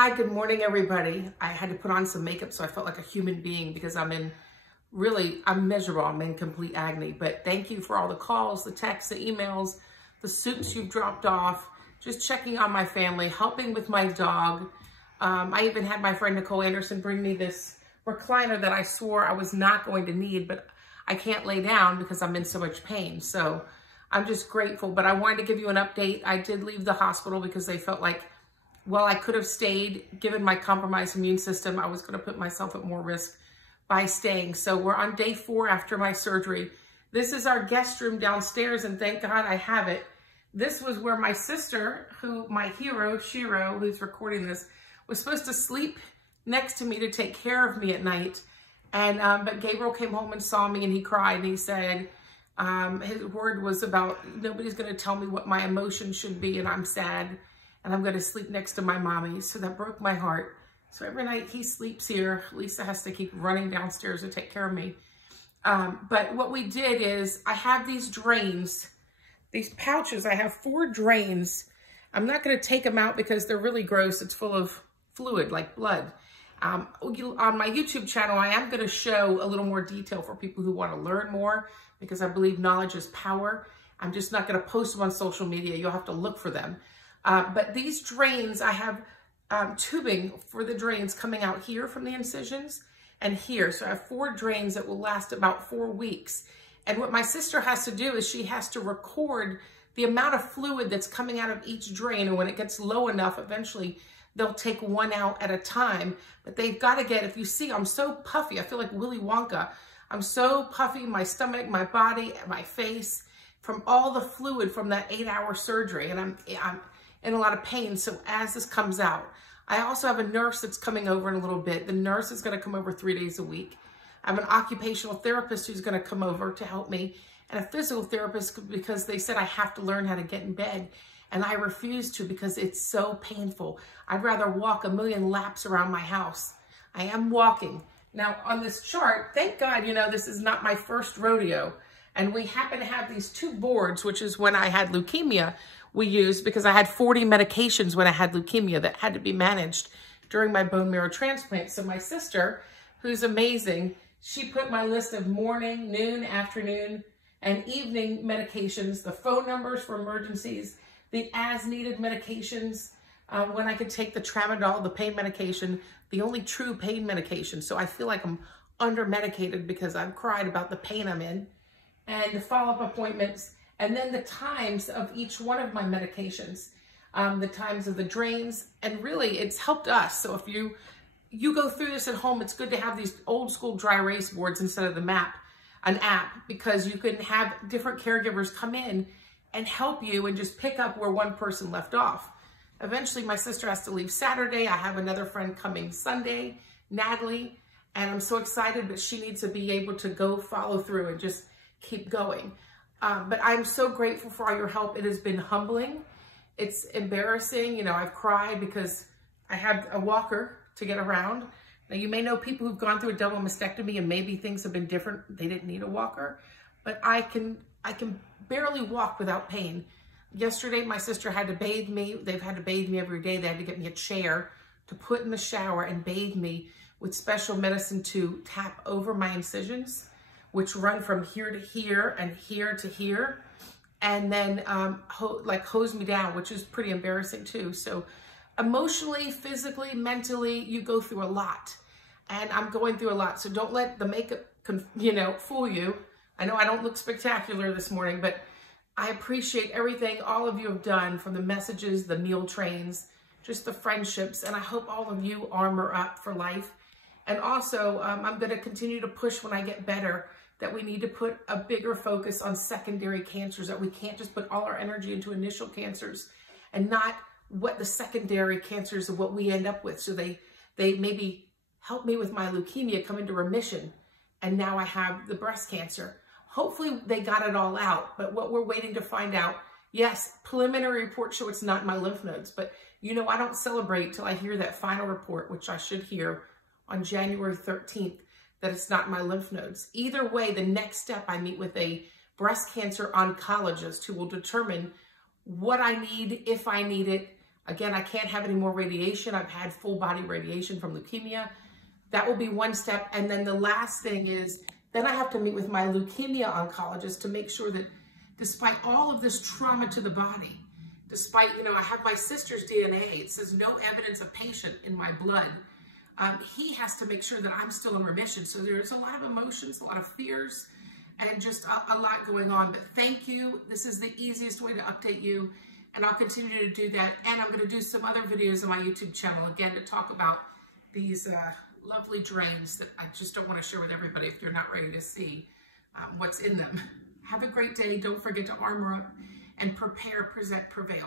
Hi, good morning, everybody. I had to put on some makeup so I felt like a human being because I'm miserable. I'm in complete agony. But thank you for all the calls, the texts, the emails, the suits you've dropped off, just checking on my family, helping with my dog. I even had my friend Nicole Anderson bring me this recliner that I swore I was not going to need, but I can't lay down because I'm in so much pain. So I'm just grateful. But I wanted to give you an update. I did leave the hospital because they felt like, well, I could have stayed. Given my compromised immune system, I was going to put myself at more risk by staying. So we're on day 4 after my surgery. This is our guest room downstairs, and thank God I have it. This was where my sister, my hero, Shiro, who's recording this, was supposed to sleep next to me to take care of me at night. And but Gabriel came home and saw me, and he cried, and he said, his word was about, nobody's going to tell me what my emotions should be, and I'm sad. And I'm going to sleep next to my mommy. So that broke my heart. So every night he sleeps here. Lisa has to keep running downstairs to take care of me. But what we did is I have these drains, these pouches. I have 4 drains. I'm not going to take them out because they're really gross. It's full of fluid like blood. On my YouTube channel, I am going to show a little more detail for people who want to learn more because I believe knowledge is power. I'm just not going to post them on social media. You'll have to look for them. But these drains, I have tubing for the drains coming out here from the incisions and here. So I have 4 drains that will last about 4 weeks. And what my sister has to do is she has to record the amount of fluid that's coming out of each drain. And when it gets low enough, eventually they'll take one out at a time. But they've got to get, if you see, I'm so puffy. I feel like Willy Wonka. I'm so puffy, my stomach, my body, my face, from all the fluid from that 8-hour surgery. And I'm in a lot of pain. So as this comes out, I also have a nurse that's coming over in a little bit. The nurse is going to come over 3 days a week. I have an occupational therapist who's going to come over to help me, and a physical therapist because they said I have to learn how to get in bed. And I refuse to because it's so painful. I'd rather walk a million laps around my house. I am walking. Now on this chart, thank God, this is not my first rodeo. And we happen to have these 2 boards, which is when I had leukemia, we used because I had 40 medications when I had leukemia that had to be managed during my bone marrow transplant. So my sister, who's amazing, she put my list of morning, noon, afternoon, and evening medications, the phone numbers for emergencies, the as-needed medications, when I could take the tramadol, the pain medication, the only true pain medication. So I feel like I'm under-medicated because I've cried about the pain I'm in, and the follow-up appointments, and then the times of each one of my medications, the times of the drains, and really it's helped us. So if you go through this at home, it's good to have these old school dry erase boards instead of an app, because you can have different caregivers come in and help you and just pick up where one person left off. Eventually my sister has to leave Saturday. I have another friend coming Sunday, Natalie, and I'm so excited, but she needs to be able to go follow through and just keep going. But I'm so grateful for all your help. It has been humbling. It's embarrassing. I've cried because I had a walker to get around. Now, you may know people who've gone through a double mastectomy and maybe things have been different. They didn't need a walker, but I can barely walk without pain. Yesterday, my sister had to bathe me. They've had to bathe me every day. They had to get me a chair to put in the shower and bathe me with special medicine to tap over my incisions, which run from here to here and here to here, and then hose me down, which is pretty embarrassing too. So emotionally, physically, mentally, you go through a lot, and I'm going through a lot. So don't let the makeup, fool you. I know I don't look spectacular this morning, but I appreciate everything all of you have done, from the messages, the meal trains, just the friendships, and I hope all of you armor up for life. And also, I'm going to continue to push when I get better that we need to put a bigger focus on secondary cancers, that we can't just put all our energy into initial cancers and not what the secondary cancers of what we end up with. So they maybe help me with my leukemia, come into remission, and now I have the breast cancer. Hopefully they got it all out, but what we're waiting to find out, yes, preliminary reports show it's not in my lymph nodes, but I don't celebrate till I hear that final report, which I should hear on January 13th, that it's not in my lymph nodes. Either way, the next step, I meet with a breast cancer oncologist who will determine what I need, if I need it, Again, I can't have any more radiation. I've had full body radiation from leukemia. That will be one step. And then the last thing is, then I have to meet with my leukemia oncologist to make sure that despite all of this trauma to the body, despite, you know, I have my sister's DNA, it says no evidence of patient in my blood. He has to make sure that I'm still in remission. So there's a lot of emotions, a lot of fears, and just a lot going on. But thank you. This is the easiest way to update you, and I'll continue to do that. And I'm going to do some other videos on my YouTube channel, again, to talk about these lovely drains that I just don't want to share with everybody if they're not ready to see what's in them. Have a great day. Don't forget to armor up and prepare, present, prevail.